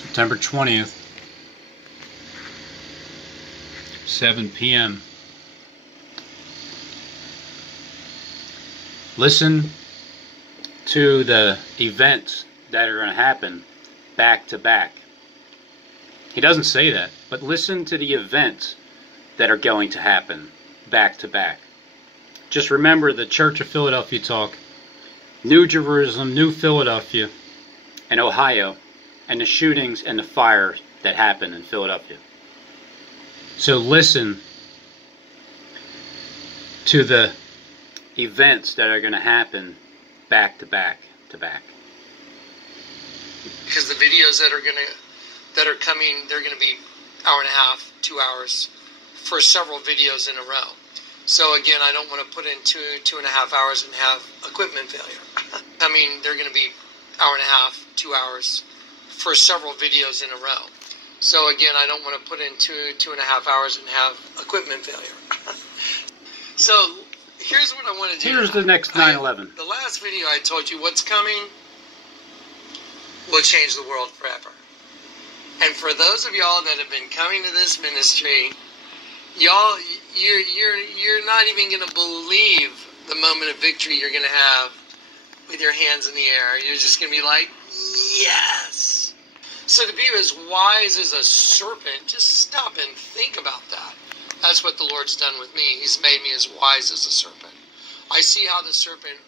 September 20th, 7 p.m. Listen to the events that are going to happen back to back. He doesn't say that, but listen to the events that are going to happen back to back. Just remember the Church of Philadelphia talk, New Jerusalem, New Philadelphia, and Ohio, and the shootings and the fire that happened in Philadelphia. So listen to the events that are going to happen back to back to back. Because the videos that are coming, they're going to be hour and a half, 2 hours for several videos in a row. So again, I don't want to put in 2.5 hours and have equipment failure. I mean, they're going to be hour and a half, 2 hours for several videos in a row. So again, I don't want to put in 2.5 hours and have equipment failure. So here's what I want to do. Here's the next 9/11. The last video I told you what's coming will change the world forever. And for those of y'all that have been coming to this ministry, y'all, you're not even going to believe the moment of victory you're going to have with your hands in the air. You're just going to be like, yes. So to be as wise as a serpent, just stop and think about that. That's what the Lord's done with me. He's made me as wise as a serpent. I see how the serpent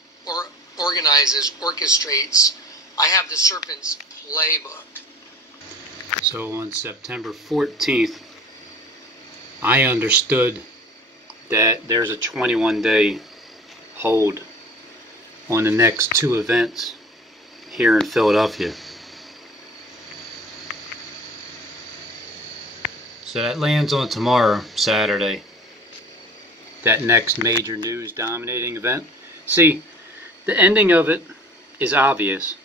organizes, orchestrates. I have the serpent's playbook. So on September 14th, I understood that there's a 21-day hold on the next two events here in Philadelphia. So that lands on tomorrow, Saturday, that next major news dominating event. See, the ending of it is obvious,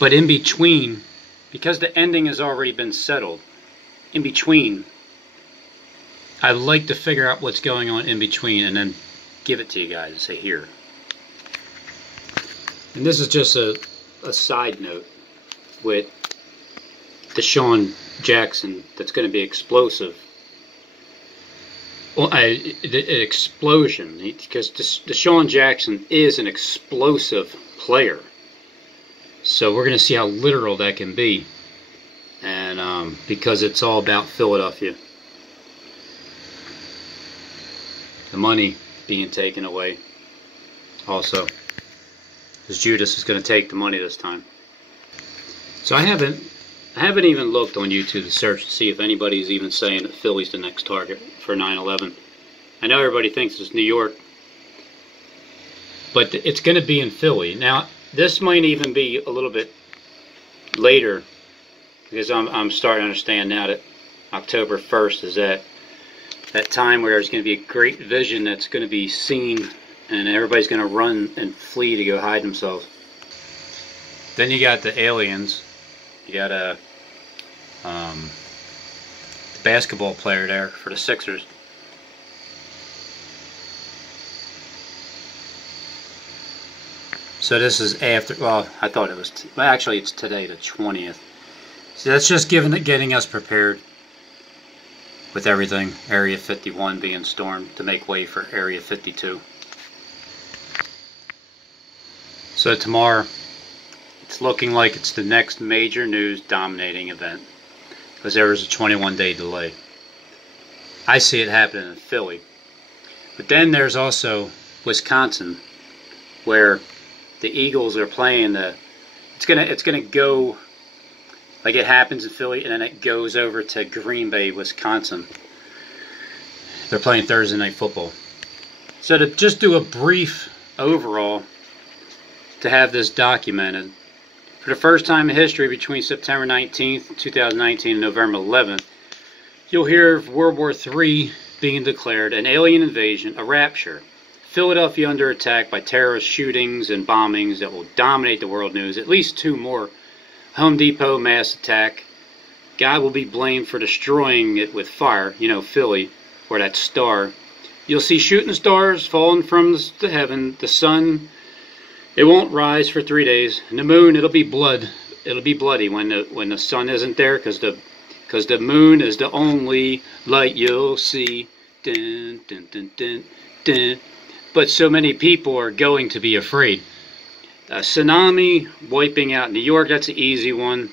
but in between, because the ending has already been settled, in between, I'd like to figure out what's going on in between and then give it to you guys and say, here. And this is just a side note with Deshaun Jackson that's going to be explosive. Well, an explosion, because Deshaun Jackson is an explosive player. So we're going to see how literal that can be. And because it's all about Philadelphia. The money being taken away. Also, because Judas is going to take the money this time. So I haven't even looked on YouTube to search to see if anybody's even saying that Philly's the next target for 9/11. I know everybody thinks it's New York, but it's going to be in Philly. Now, this might even be a little bit later, because I'm starting to understand now that October 1st is that time where there's going to be a great vision that's going to be seen, and everybody's going to run and flee to go hide themselves. Then you got the aliens. You got a basketball player there for the Sixers. So this is after, well, I thought it was, well, actually it's today, the 20th. So that's just getting us prepared with everything. Area 51 being stormed to make way for Area 52. So tomorrow, it's looking like it's the next major news dominating event, because there was a 21-day delay. I see it happening in Philly. But then there's also Wisconsin, where the Eagles are playing it's gonna go like it happens in Philly, and then it goes over to Green Bay, Wisconsin. They're playing Thursday Night Football. So to just do a brief overall, to have this documented, for the first time in history, between September 19th, 2019 and November 11th, you'll hear of World War III being declared, an alien invasion, a rapture, Philadelphia under attack by terrorist shootings and bombings that will dominate the world news, at least 2 more, Home Depot mass attack, God will be blamed for destroying it with fire, you know, Philly, or that star. You'll see shooting stars falling from the heaven, the sun, it won't rise for 3 days, and the moon, it'll be blood it'll be bloody when the sun isn't there, because the moon is the only light you'll see. Dun, dun, dun, dun, dun. But so many people are going to be afraid. Tsunami wiping out New York, that's an easy one.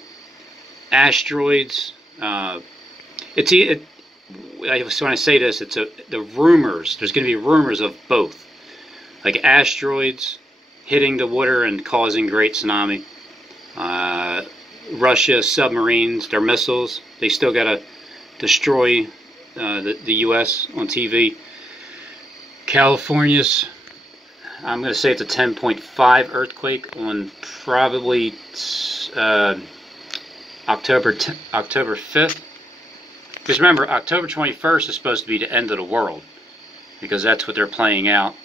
Asteroids, when I say this, the rumors. There's going to be rumors of both, like asteroids hitting the water and causing great tsunami. Russia submarines, their missiles, they still got to destroy the U.S. on TV. California's, I'm going to say it's a 10.5 earthquake on probably October 5th. Because remember, October 21st is supposed to be the end of the world, because that's what they're playing out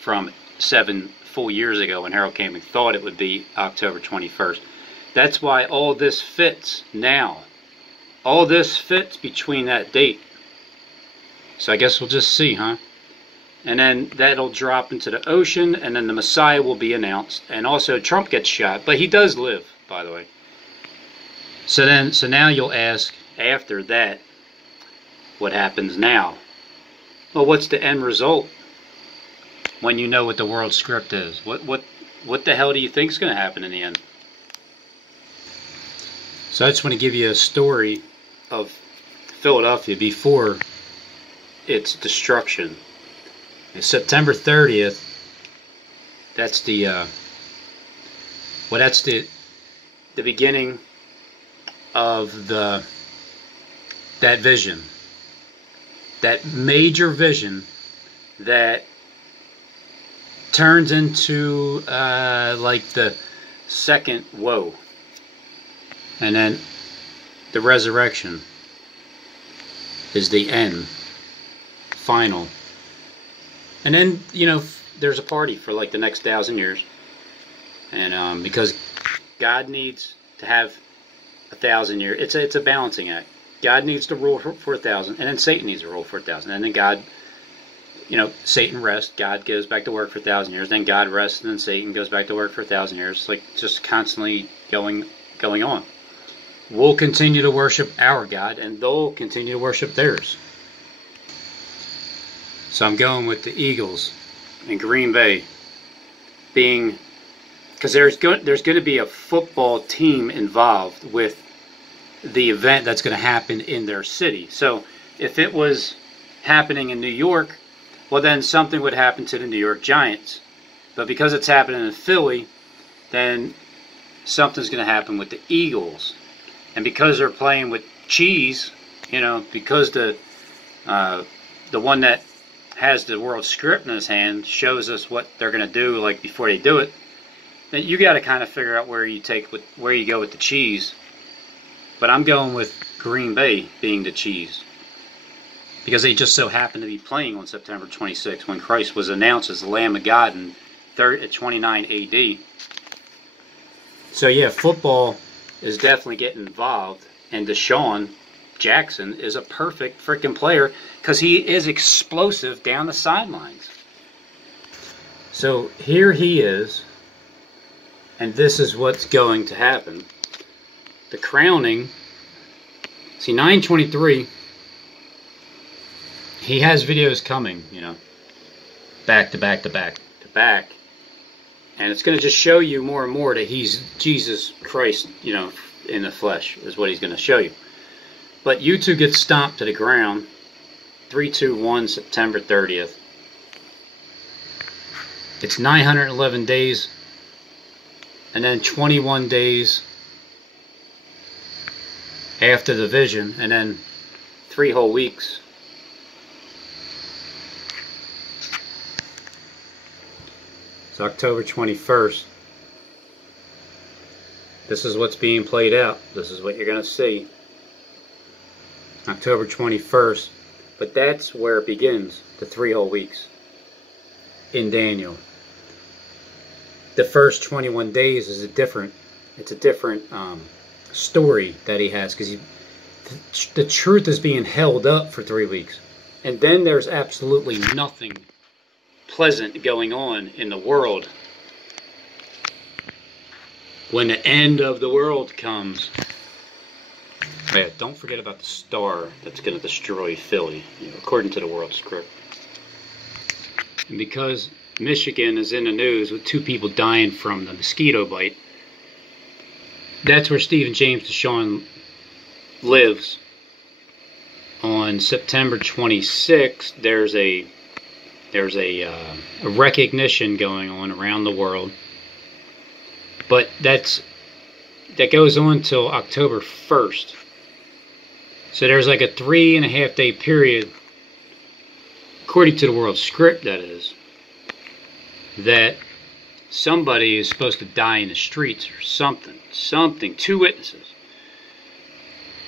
from 7 full years ago when Harold Camping thought it would be October 21st. That's why all this fits now. All this fits between that date. So I guess we'll just see, huh? And then that'll drop into the ocean, and then the Messiah will be announced. And also Trump gets shot, but he does live, by the way. So now you'll ask, after that, what happens now? Well, what's the end result when you know what the world script is? What the hell do you think is going to happen in the end? So I just want to give you a story of Philadelphia before its destruction. September 30th, that's the beginning of that vision, that major vision that turns into like the second woe, and then the resurrection is the end, final. And then, you know, there's a party for like the next 1,000 years. And because God needs to have 1,000 years. It's a balancing act. God needs to rule for 1,000, and then Satan needs to rule for 1,000. And then God, you know, Satan rests. God goes back to work for 1,000 years. Then God rests, and then Satan goes back to work for 1,000 years. It's like just constantly going on. We'll continue to worship our God, and they'll continue to worship theirs. So I'm going with the Eagles and Green Bay being, because there's going to be a football team involved with the event that's going to happen in their city. So if it was happening in New York, well then something would happen to the New York Giants. But because it's happening in Philly, then something's going to happen with the Eagles. And because they're playing with cheese, you know, because the one that has the world script in his hand shows us what they're going to do, like before they do it, then you got to kind of figure out where you go with the cheese. But I'm going with Green Bay being the cheese, because they just so happen to be playing on September 26th when Christ was announced as the Lamb of God in 29 AD. So yeah, football is definitely getting involved, and Deshaun Jackson is a perfect freaking player because he is explosive down the sidelines. So here he is, and this is what's going to happen. The crowning. See, 9/23, he has videos coming, you know, back to back to back to back. And it's going to just show you more and more that he's Jesus Christ, you know, in the flesh is what he's going to show you. But YouTube gets stomped to the ground. 3/2/1, September 30th. It's 911 days. And then 21 days after the vision. And then 3 whole weeks. It's October 21st. This is what's being played out. This is what you're going to see. October 21st. But that's where it begins, the 3 whole weeks in Daniel. The first 21 days is a different story that he has, because the truth is being held up for 3 weeks. And then there's absolutely nothing pleasant going on in the world when the end of the world comes. Yeah, don't forget about the star that's going to destroy Philly, according to the world script. And because Michigan is in the news with 2 people dying from the mosquito bite, that's where Stephen James DeShawn lives. On September 26th, there's a recognition going on around the world, but that goes on till October 1st. So there's like a 3.5 day period, according to the world script, that is, that somebody is supposed to die in the streets or something, 2 witnesses.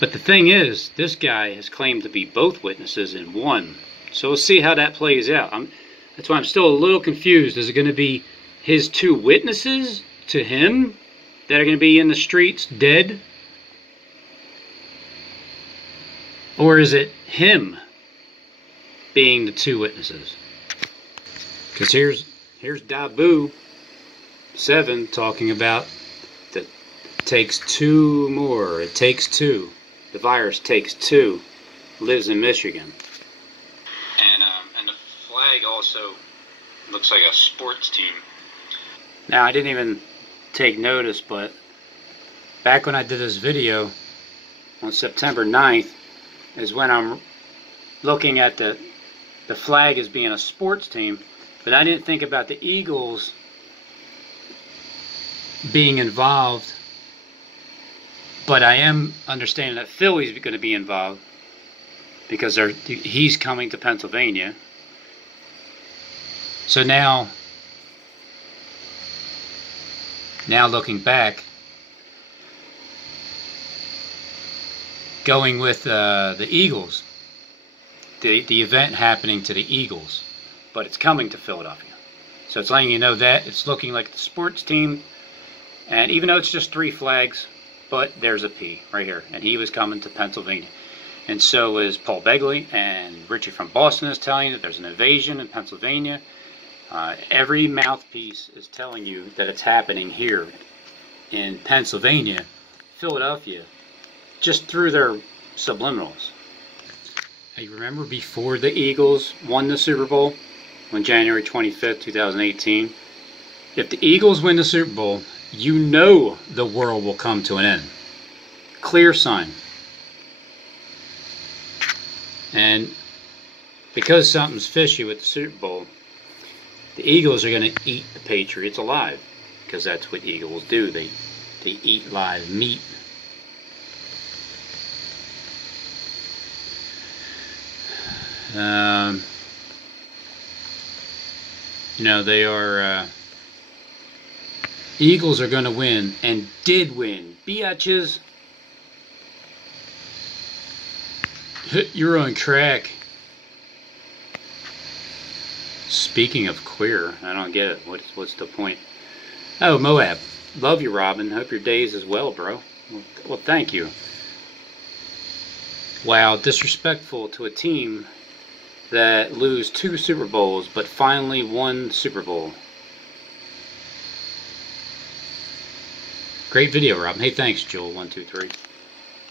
But the thing is, this guy has claimed to be both witnesses in one. So we'll see how that plays out. That's why I'm still a little confused. Is it going to be his 2 witnesses to him that are going to be in the streets dead? Or is it him being the 2 witnesses? Because here's Dabu 7 talking about that it takes 2 more. It takes 2. The virus takes 2. Lives in Michigan. And the flag also looks like a sports team. Now, I didn't even take notice, but back when I did this video on September 9th is when I'm looking at the flag as being a sports team, but I didn't think about the Eagles being involved. But I am understanding that Philly's going to be involved because he's coming to Pennsylvania. So now looking back, going with the Eagles, the event happening to the Eagles, but it's coming to Philadelphia. So it's letting you know that it's looking like the sports team, and even though it's just 3 flags, but there's a P right here, and he was coming to Pennsylvania. And so is Paul Begley, and Richie from Boston is telling you that there's an invasion in Pennsylvania. Every mouthpiece is telling you that it's happening here in Pennsylvania, Philadelphia, just through their subliminals. Hey, remember before the Eagles won the Super Bowl on January 25th, 2018? If the Eagles win the Super Bowl, you know the world will come to an end. Clear sign. And because something's fishy with the Super Bowl, the Eagles are going to eat the Patriots alive, because that's what Eagles do. They eat live meat. They are... Eagles are going to win, and did win. Biatches. You're on crack. Speaking of queer, I don't get it. What's the point? Oh, Moab. Love you, Robin. Hope your day's as well, bro. Well, thank you. Wow, disrespectful to a team that lose 2 Super Bowls, but finally won Super Bowl. Great video, Robin. Hey, thanks, Joel123.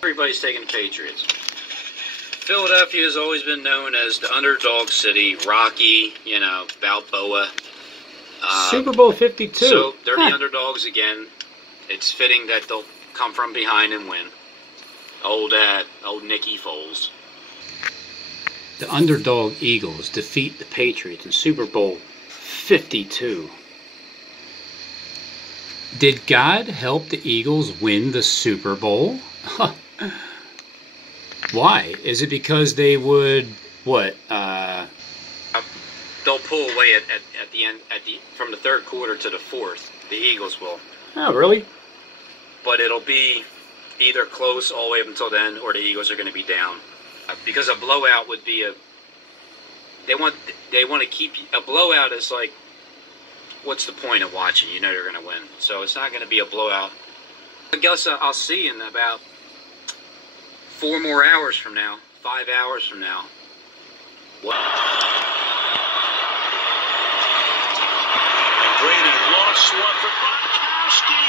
Everybody's taking the Patriots. Philadelphia has always been known as the underdog city. Rocky, Balboa. Super Bowl 52. So they're the underdogs again. It's fitting that they'll come from behind and win. Old Nicky Foles. The underdog Eagles defeat the Patriots in Super Bowl 52. Did God help the Eagles win the Super Bowl? Why? Is it because they would they'll pull away at the end from the 3rd quarter to the 4th. The Eagles will. Oh, really? But it'll be either close all the way up until then, or the Eagles are going to be down. Because a blowout would be they want to keep a blowout is like, what's the point of watching? You know you're going to win. So it's not going to be a blowout. I guess I'll see in about 4 more hours from now, 5 hours from now. What? Brady lost one for Gronkowski.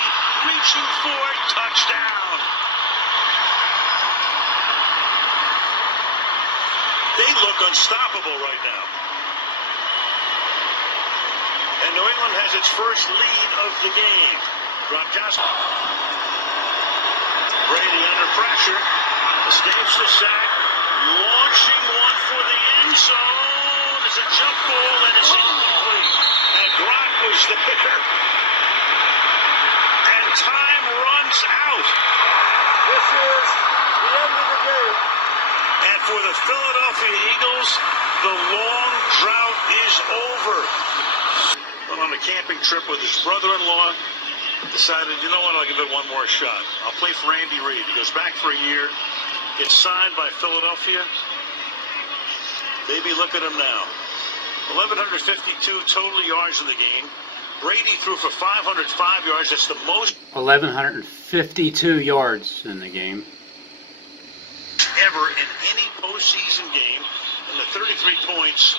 reaching for it, touchdown. They look unstoppable right now. And New England has its first lead of the game. Gronkowski. Brady under pressure. Escapes the sack. Launching one for the end zone. It's a jump ball and it's incomplete. And Gronk was there. And time runs out. This is the end of the game. And for the Philadelphia Eagles, the long drought is over. Went on a camping trip with his brother-in-law. Decided, you know what, I'll give it one more shot. I'll play for Andy Reid. He goes back for a year. Gets signed by Philadelphia. Baby, look at him now. 1,152 total yards in the game. Brady threw for 505 yards. That's the most 1,152 yards in the game. Ever in any postseason game. And the 33 points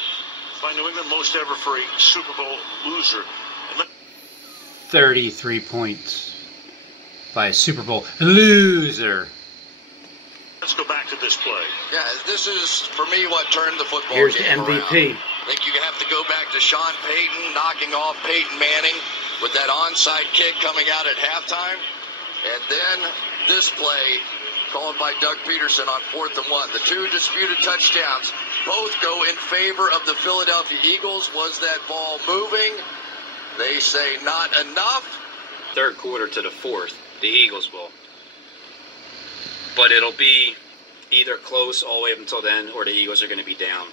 by New England, most ever for a Super Bowl loser. 33 points by a Super Bowl loser. Let's go back to this play. Yeah, this is, for me, what turned the football Here's the game MVP. around. I think you have to go back to Sean Payton knocking off Peyton Manning with that onside kick coming out at halftime. And then this play called by Doug Peterson on 4th and 1. The two disputed touchdowns both go in favor of the Philadelphia Eagles. Was that ball moving? They say not enough. Third quarter to the fourth, the Eagles will. But it'll be either close all the way up until then, or the Eagles are going to be down.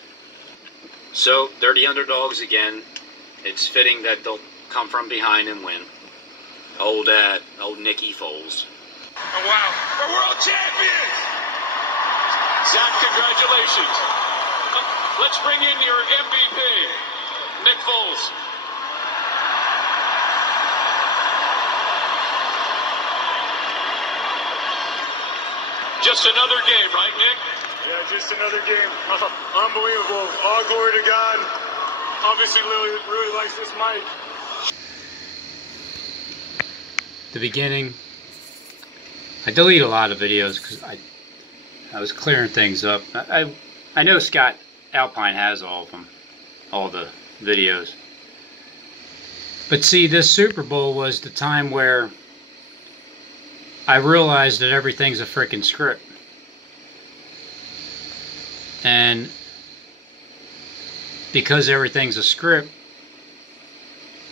So they're the underdogs again. It's fitting that they'll come from behind and win. Old Nicky Foles. Oh, wow. We're world champions! Zach, congratulations. Let's bring in your MVP, Nick Foles. Just another game, right, Nick? Yeah, just another game. Unbelievable. All glory to God. Obviously, really likes this mic. The beginning. I delete a lot of videos because I was clearing things up. I know Scott Alpine has all of them, all the videos. But see, this Super Bowl was the time where I realized that everything's a freaking script. And because everything's a script,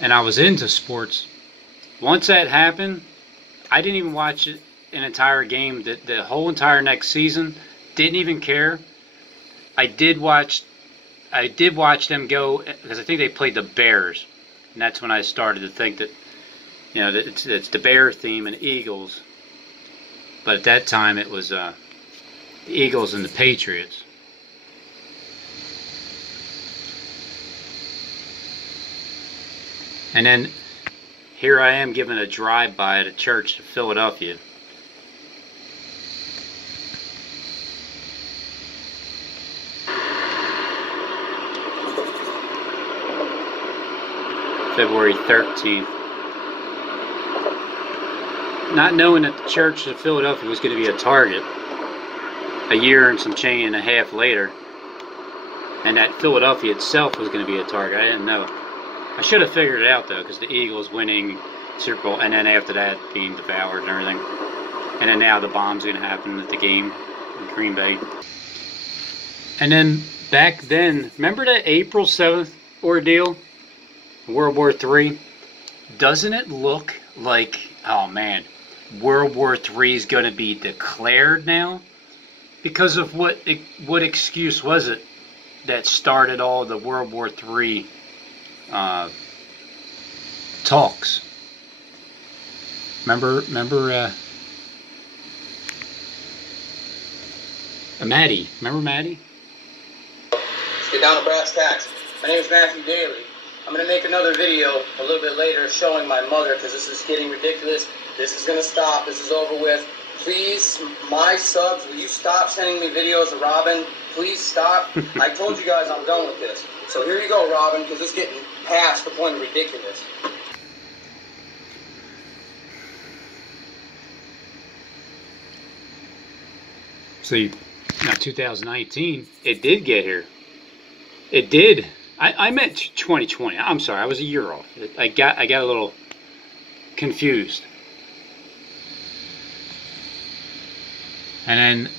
and I was into sports, once that happened, I didn't even watch it an entire game. The whole entire next season, didn't even care. I did watch them go, because I think they played the Bears, and that's when I started to think that, you know, that it's the Bear theme and Eagles. But at that time, it was the Eagles and the Patriots. And then here I am giving a drive-by at a church in Philadelphia. February 13th. Not knowing that the church of Philadelphia was going to be a target a year and some change and a half later, and that Philadelphia itself was going to be a target. I didn't know. I should have figured it out though, because the Eagles winning Super Bowl, and then after that being devoured and everything, and then now the bomb's going to happen at the game in Green Bay. And then back then, remember the April 7th ordeal, World War III? Doesn't it look like, oh man, World War III is going to be declared now? Because of what excuse was it that started all the World War III talks? Remember Maddie? Remember Maddie? Let's get down to brass tacks. My name is Matthew Daly. I'm going to make another video a little bit later showing my mother, because this is getting ridiculous. This is going to stop. This is over with. Please, my subs, will you stop sending me videos of Robin? Please stop. I told you guys I'm done with this. So here you go, Robin, because it's getting past the point of ridiculous. See, now 2019, it did get here. It did. I meant 2020. I'm sorry, I was a year off. I got a little confused. And then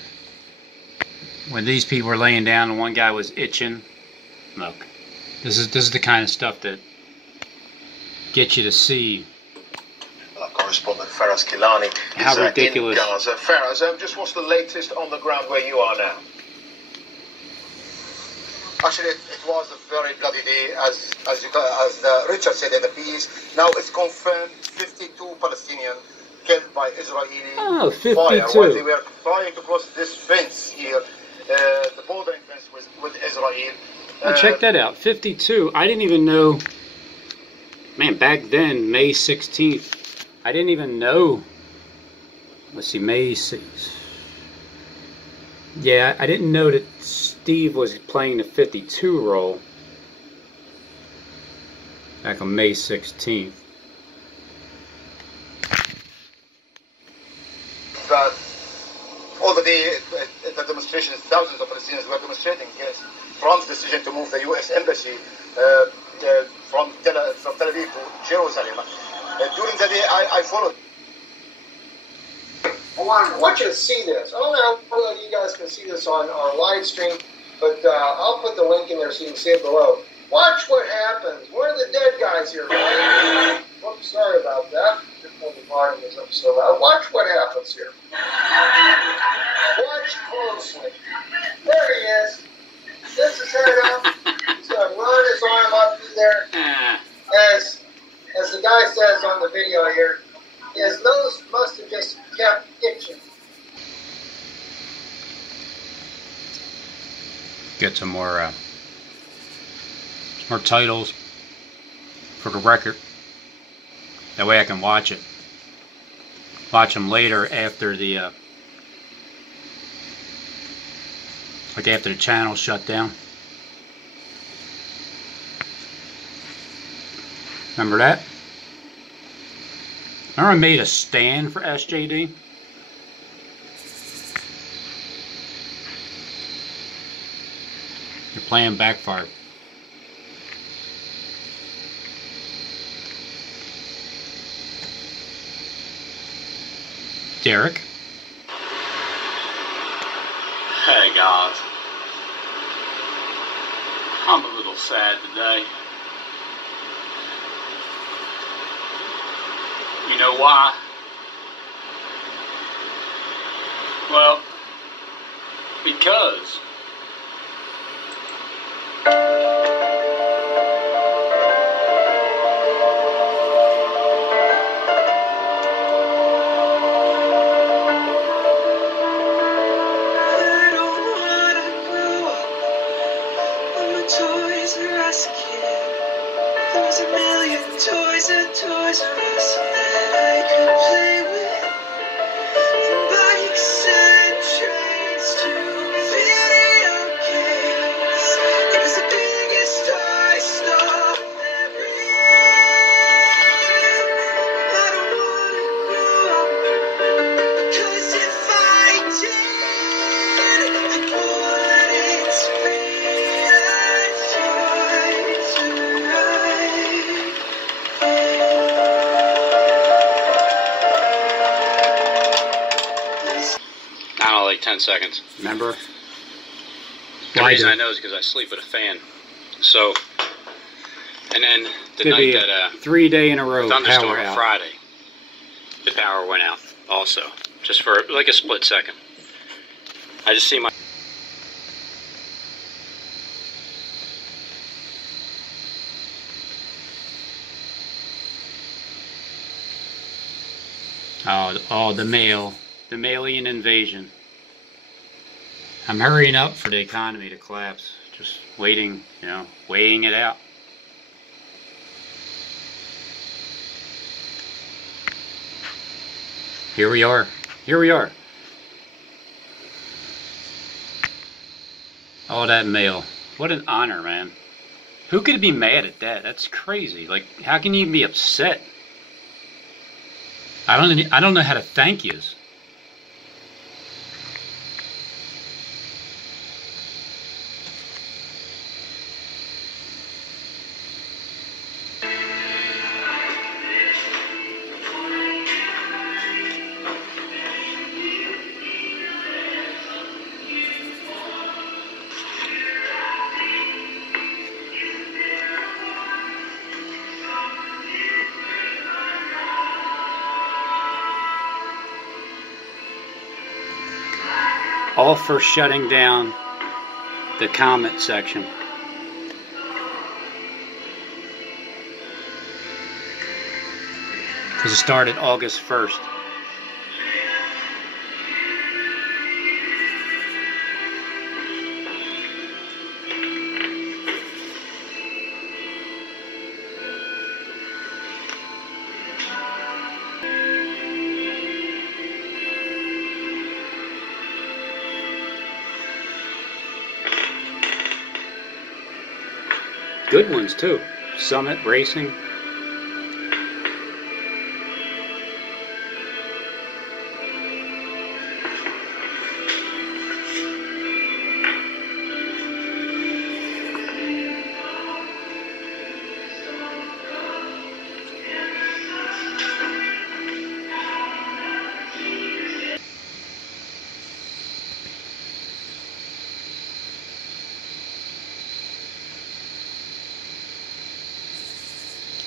when these people were laying down and one guy was itching, look, this is the kind of stuff that gets you to see correspondent Faraz Kilani how ridiculous. In Gaza. Faraz, just what's the latest on the ground where you are now? Actually, it was a very bloody day, as Richard said in the piece. Now it's confirmed 52 Palestinians killed by Israeli 52. fire while they were trying to cross this fence here, the bordering fence with Israel. Check that out, 52. I didn't even know, man, back then, May 16th, I didn't even know, let's see, May 6th. Yeah, I didn't know that Steve was playing the 52 role back on May 16th. But all the day, the demonstrations, thousands of Palestinians were demonstrating against Trump's decision to move the U.S. embassy from Tel Aviv to Jerusalem. During the day, I followed. I want you to see this. I don't know whether you guys can see this on our live stream, but I'll put the link in there so you can see it below. Watch what happens. Where are the dead guys here? Oops, sorry about that. The volume is up so loud. Watch what happens here. Watch closely. There he is. This is head up. He's going to run his arm up through there. As the guy says on the video here, his nose must have just kept itching. Get some more titles for the record. That way I can watch it. Watch them later after the like after the channel shut down. Remember that? Remember I made a stand for SJD? Your plan backfired. Derek? Hey guys. I'm a little sad today. You know why? Well, because There's a million toys at Toys R Us that I could play with. From bikes and trains to video games. It was the biggest toy store ever. I don't wanna grow up, because if I did, I wouldn't be a Toys R Us. I don't know, like 10 seconds. Remember? The reason I know is because I sleep with a fan. So, and then the night that 3 day in a row thunderstorm power on out. Friday, the power went out also, just for like a split second. I just see my Oh, the Malian invasion. I'm hurrying up for the economy to collapse. Just waiting, you know, weighing it out. Here we are. Here we are. Oh, that mail. What an honor, man. Who could be mad at that? That's crazy. Like, how can you even be upset? I don't know how to thank yous. All for shutting down the comment section. Because it started August 1st. Good ones too. Summit Racing.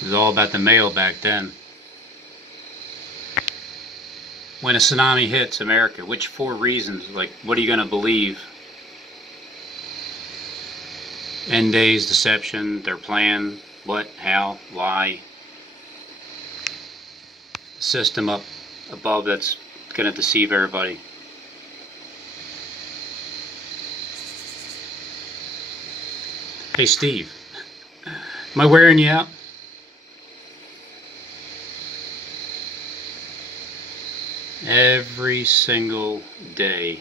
It was all about the mail back then. When a tsunami hits America, which 4 reasons? Like, what are you going to believe? End days, deception, their plan, what, how, why? The system up above that's going to deceive everybody. Hey Steve, am I wearing you out? Every single day.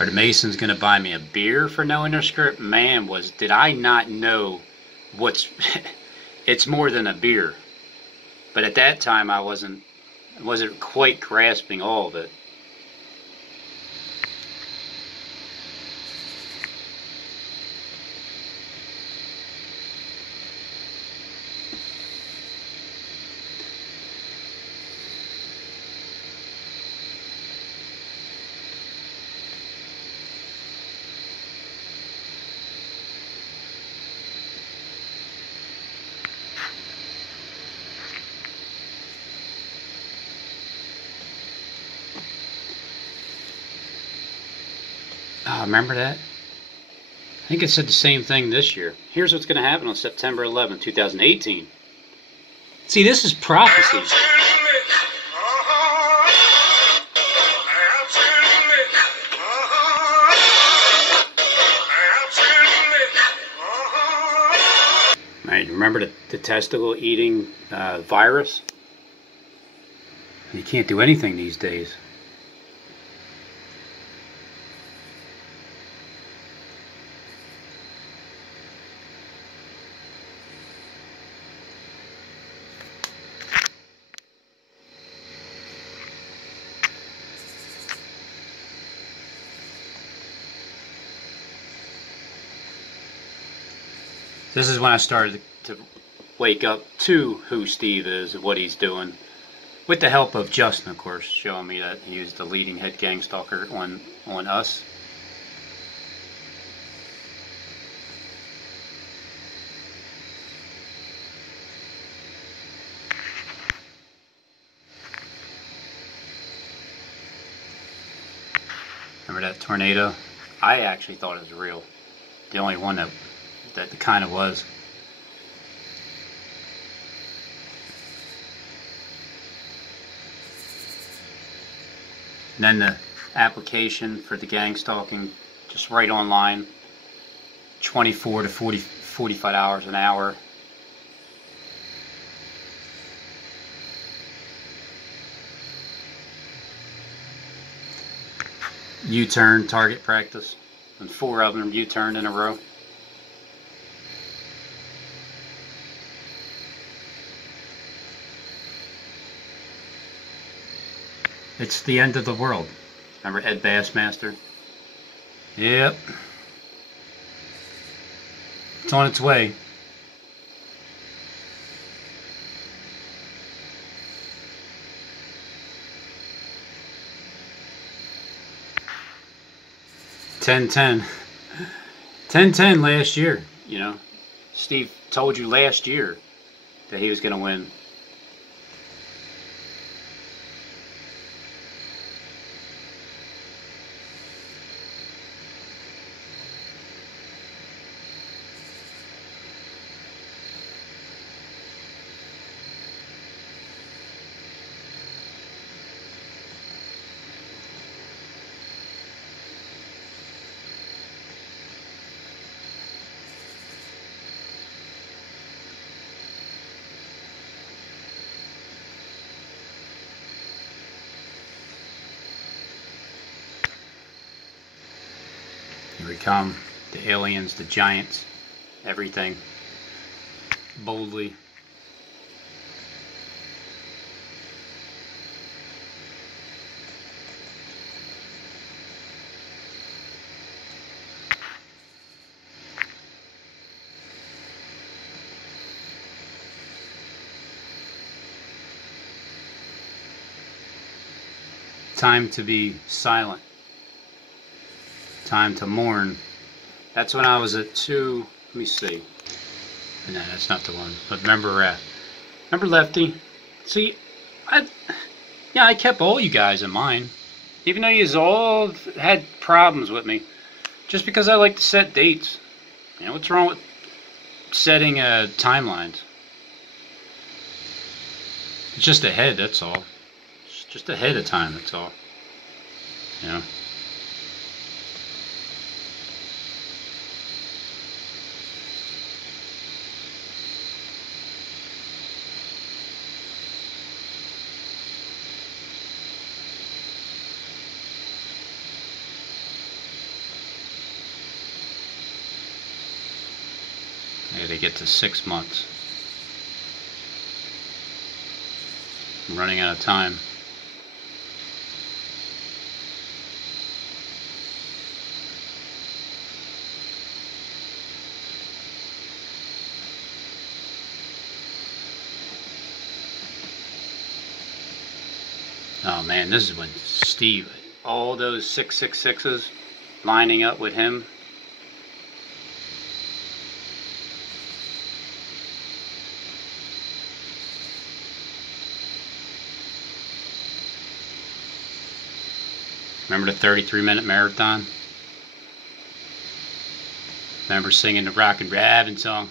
Are the Masons going to buy me a beer for knowing their script? Man, did I not know what's... It's more than a beer. But at that time I wasn't quite grasping all of it. Oh, remember that? I think it said the same thing this year. Here's what's going to happen on September 11, 2018. See, this is prophecy. Right, remember the testicle eating virus? You can't do anything these days. This is when I started to wake up to who Steve is and what he's doing. With the help of Justin, of course, showing me that he was the leading head gang stalker on us. Remember that tornado? I actually thought it was real. The only one that kind of was. And then the application for the gang stalking, just right online, 24 to 45 hours an hour. U-turn target practice, and 4 of them U-turned in a row. It's the end of the world. Remember Ed Bassmaster? Yep. It's on its way. $10-10 last year, you know. Steve told you last year that he was going to win. Here we come. The aliens, the giants, everything. Boldly. Time to be silent. Time to mourn. That's when I was at 2. Let me see. No, that's not the one. But remember Lefty? See, I kept all you guys in mind. Even though you all had problems with me. Just because I like to set dates. You know, what's wrong with setting timelines? It's just ahead, that's all. Just ahead of time, that's all. You know. I gotta get to 6 months. I'm running out of time. Oh man, this is when Steve, all those 666s lining up with him. Remember the 33-minute marathon? Remember singing the Rockin' Rabbin song?